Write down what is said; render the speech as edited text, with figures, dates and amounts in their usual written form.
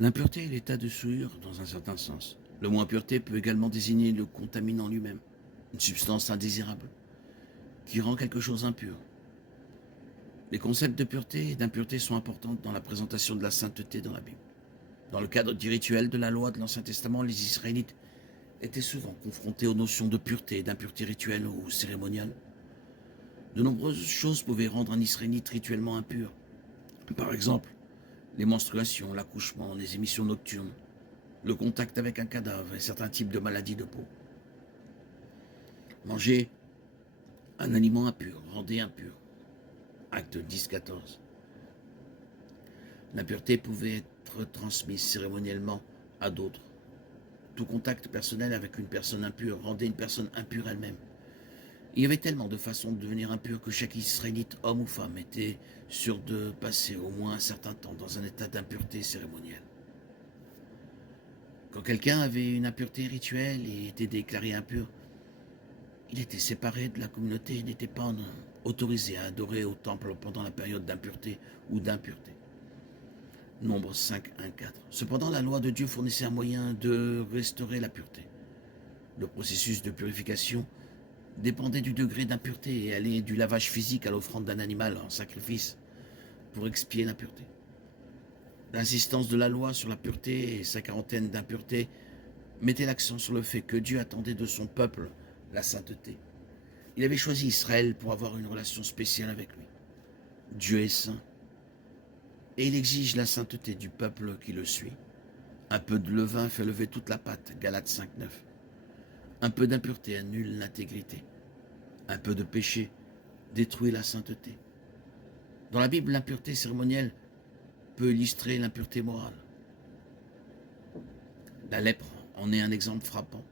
L'impureté est l'état de souillure dans un certain sens. Le mot impureté peut également désigner le contaminant lui-même, une substance indésirable, qui rend quelque chose impur. Les concepts de pureté et d'impureté sont importants dans la présentation de la sainteté dans la Bible. Dans le cadre du rituel de la loi de l'Ancien Testament, les Israélites étaient souvent confrontés aux notions de pureté et d'impureté rituelle ou cérémoniale. De nombreuses choses pouvaient rendre un Israélite rituellement impur. Par exemple, les menstruations, l'accouchement, les émissions nocturnes, le contact avec un cadavre et certains types de maladies de peau. Manger un aliment impur rendait impur. Acte 10-14. L'impureté pouvait être transmise cérémoniellement à d'autres. Tout contact personnel avec une personne impure rendait une personne impure elle-même. Il y avait tellement de façons de devenir impur que chaque Israélite, homme ou femme, était sûr de passer au moins un certain temps dans un état d'impureté cérémonielle. Quand quelqu'un avait une impureté rituelle et était déclaré impur, il était séparé de la communauté et n'était pas autorisé à adorer au temple pendant la période d'impureté ou d'impureté. Nombre 5, 1, 4. Cependant, la loi de Dieu fournissait un moyen de restaurer la pureté. Le processus de purification dépendait du degré d'impureté et allait du lavage physique à l'offrande d'un animal en sacrifice pour expier l'impureté. L'insistance de la loi sur la pureté et sa quarantaine d'impuretés mettait l'accent sur le fait que Dieu attendait de son peuple la sainteté. Il avait choisi Israël pour avoir une relation spéciale avec lui. Dieu est saint et il exige la sainteté du peuple qui le suit. Un peu de levain fait lever toute la pâte, Galates 5.9. Un peu d'impureté annule l'intégrité. Un peu de péché détruit la sainteté. Dans la Bible, l'impureté cérémonielle peut illustrer l'impureté morale. La lèpre en est un exemple frappant.